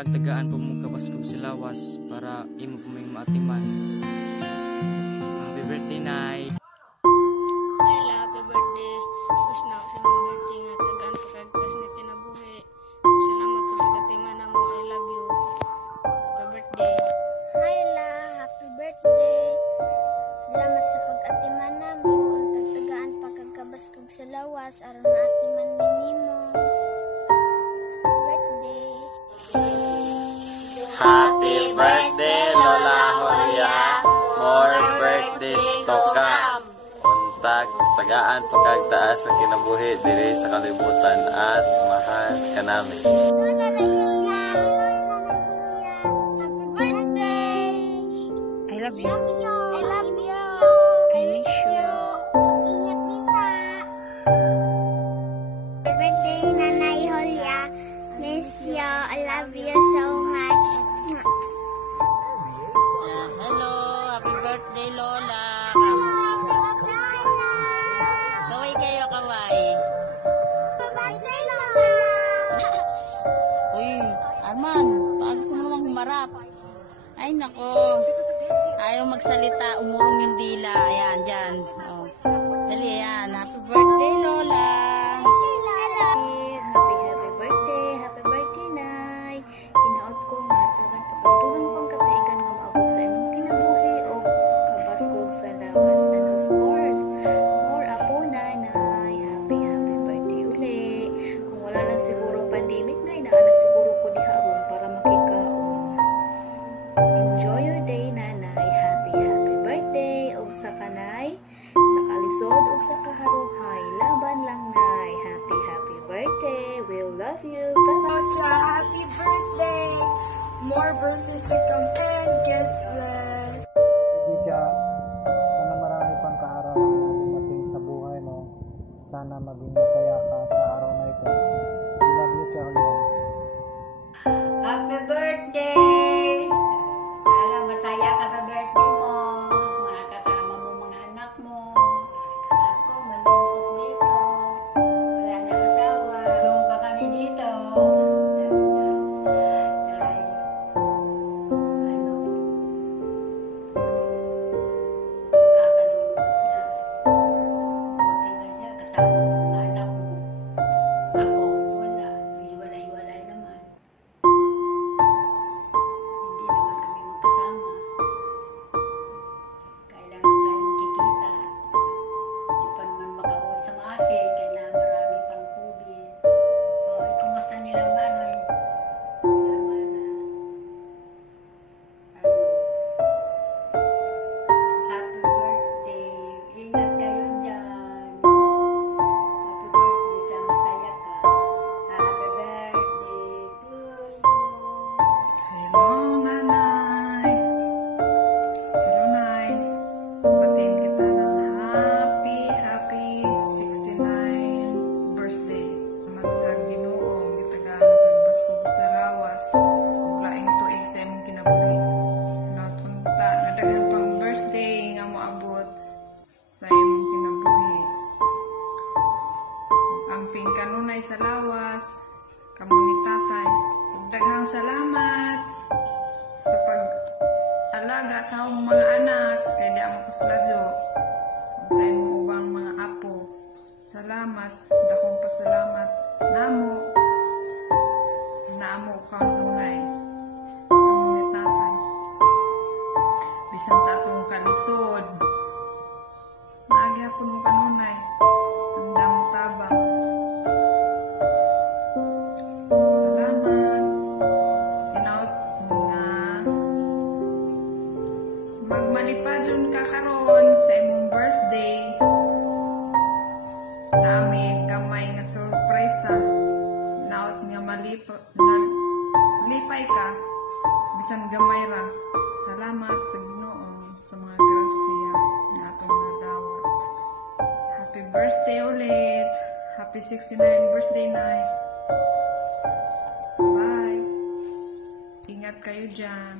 tagtagaan po mo kabaskog sa lawas para imo po may maatiman. Happy birthday, Nay! Ayla, happy birthday. Wish na ako sa mga birthday nga tagaan pa kagtas na kinabuhi. Salamat sa pagatiman na mo. I love you. Happy birthday. Ayla, happy birthday. Salamat sa pag-atiman na mo. Ang tagtagaan pa kagkabaskog sa lawas aron na atiman minimo. Birthday. Happy birthday, Lola Julia. More birthdays to come. Untag, tagaan pagkagtaas ang kinabuhi diri sa kalibutan at mahal ka namin. Happy birthday. I love you. I love you. I miss you. Ingat kita. Happy birthday, Nanay Julia. Miss you. I love you so much. Hello, happy birthday Lola. Kaway kayo, kaway. Uy, Arman, pag gusto mo namang humarap. Ay nako, ayaw magsalita, umurong yung dila. Ayan, dyan. Oh. Dali, ayan. Happy birthday Lola. Happy birthday, Nay. Hinaot ko nga tagan kapagtuhan kong kataigan nga maabot sa imong kinabuhi o kabaskog sa lawas. And of course, more apo, Nay. Happy birthday uli. Kung wala lang siguro pandemic, Nay, naala siguro ko dihaon para makikaon. Enjoy your day, Nanay. Happy birthday. O sa kanay, sa kalisod o sa kaharuhay. Laban lang, Nay. Happy birthday. We'll love you. Bye-bye. Happy birthday! More birthdays to come and get blessed. Gidya, sana marami pang kaarawan na dumating sa buhay mo. Sana maging masaya ka sa araw na ito. I love you, Charlie. Happy birthday! Sana masaya ka sa birthday mo. Mga kasama mo, mga anak mo. Ako, malungkot dito. Wala na asawa. Doon pa kami dito. Dahil, kakalungkot na. Buti nga dyan, kasama mo mga anak mo. Ako, wala. Hiwalay-hiwalay naman. Hindi naman kami magkasama. Kailangan tayo magkikita. Hindi pa naman makauwi sa Maasin. Kailangan marami pang COVID. O, kumusta nilang Manoy? Naman na. Happy birthday. Ingat kayo dyan. Happy birthday. Sa masaya ka. Happy birthday to you. Hello, Nanay. Hello, Nay. Batiin kita ng happy 69 birthday. Magsag Ginoo, gitagaan kag baskog sa lawas. Ug laing tuig sa imong kinabuhi. Natunta nga daghan pang birthday nga moabot sa imong kinabuhi. Ug amping kanunay sa lawas, kamo ni tatay. Ug daghang salamat sa pag-alaga sa akong mga anak kay di ako kusladyo ug sa imong ubang mga apo. Salamat, dakong pasalamat namo kanunay kamo ni tatay. Bisan sa atong kalisod, maagyapon mo kanunay, handa mo tabang. Salamat. Hinaut nga magmalipadyon ka karon sa imong birthday. Nami gamay nga surpresa. Hinaut nga malipay ka bisan gamay ra. Salamat sa Ginoo sa mga grasya nga atong nagawat. Happy birthday ulit. Happy 69th birthday, Nay. Bye. Ingat kayo dyan.